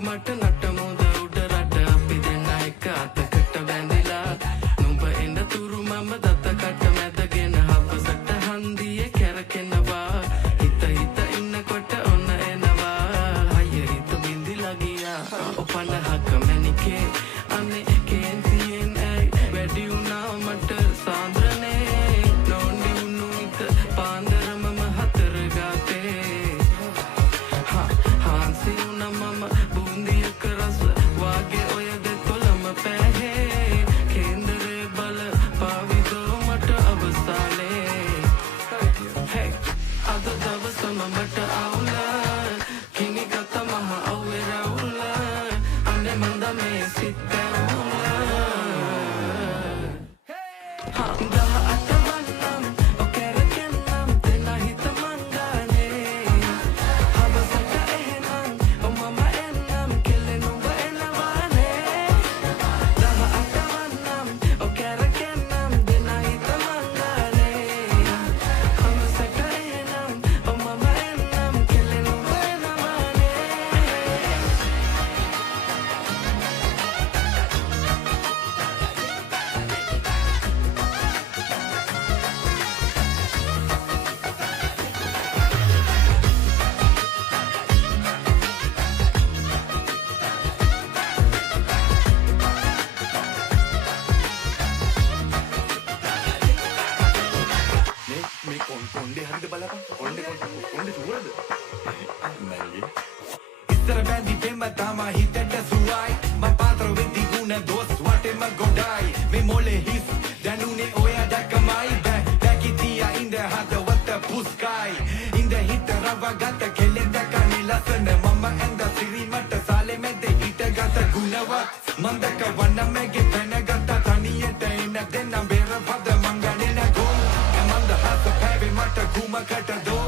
මට නටමුද උඩ රට අපි දෙන්න එක අතකට බැඳිලා නුඹ එන්න තුරු මම දතකට මැදගෙන හපසට හන්දියේ කැරකෙනවා හිත හිත ඉන්නකොට ඔන්න එනවා අයිය හිත බින්දිලා ගියා ඔපනහක මැනිකේ අනේ කේන්තියෙන් ඇයි වැඩි වුණා මට සාන්ද්‍රනේ නොන්ඩි වුණු හිත පාන්දරමම හතර ගාතේ හාන්සි වුණා මම බූන්දියක රස වාගේ ඔය දෙකොළම පැහේ කේන්දරේ බල පාවිදෝ මට අවසානේ hey අද දවසම මට අවුල කිනිගත මහ අවුවේ රැවුල අනේ මන්ද මේ සිත් ඇවුල දහ අට වන්නම් ඔකැරකෙන්නම් දෙන හිත මංගානේ හවසට එහෙනම් මම එන්නම් කෙලෙනුඹ එනවානේ දහ අට වන්නම් ඔකැරකෙන්නම් දෙන හිත මංගානේ හවසට එහෙනම් මම එන්නම් කෙලෙනුඹ එනවානේ මේ කොණ්ඩේ හරිද බලපන් කොණ්ඩේ සුවරද මල්ලි ඉස්සර බැඳි දෙම තමා හිතට සුවයි මම පාත්‍ර වෙද්දි ගුණ දොස් වටෙම ගොඩයි මේ මොලේ හිස් දැනුනේ ඔය දැකමයි බැකිතියා ඉඳ හදවත පුස්කයි ඉඳ හිත රවගත කෙලෙද කණි ලසන මම ඇඳ සිරිමට සාලේ මැද හිටගත ගුණවත් මන්දක වන්නමගේ පැනගත තනියට එන දෙන්නම් බේර පද මංගනේ නැගෝ මන්ද හත පැවේ මට කුමකට දෝ